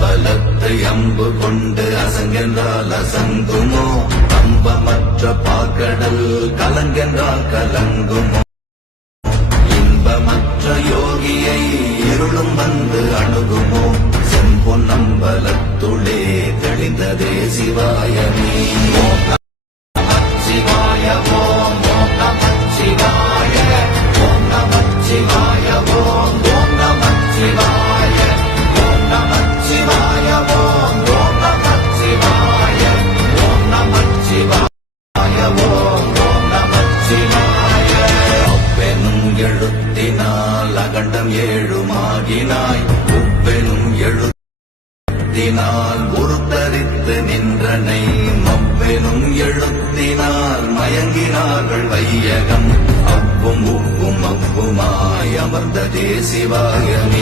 பலத்தை அம்பு கொண்டு அசங்கென்றால் அசங்குமோ அம்பமற்ற பாக்கடல் கலங்கென்றால் கலங்குமோ இன்பமற்ற யோகியை இருளும் வந்து அணுகுமோ செம்பொன்னம்பலத்துளே தெளிந்ததே சிவாயமே ஓம் நமச்சிவாய ஓம் நமச்சிவாய ஓம் நமச்சிவாய ஓம் நமச்சிவாய ஓம் நமச்சிவாய ஓம் நமச்சிவாய ஓம் நமச்சிவாய ஓம் நமச்சிவாய அப்பெனும் எழுத்தினால் அகண்டம் ஏழுமாகினாய் உப்பெனும் எழுத்தினால் உருத்தரித்து நின்றனை மப்பெனும் எழுத்தினால் மயங்கினார்கள் வையகம் அப்பும் உப்பும் அப்புமாய் அமர்ந்ததே சிவாயமே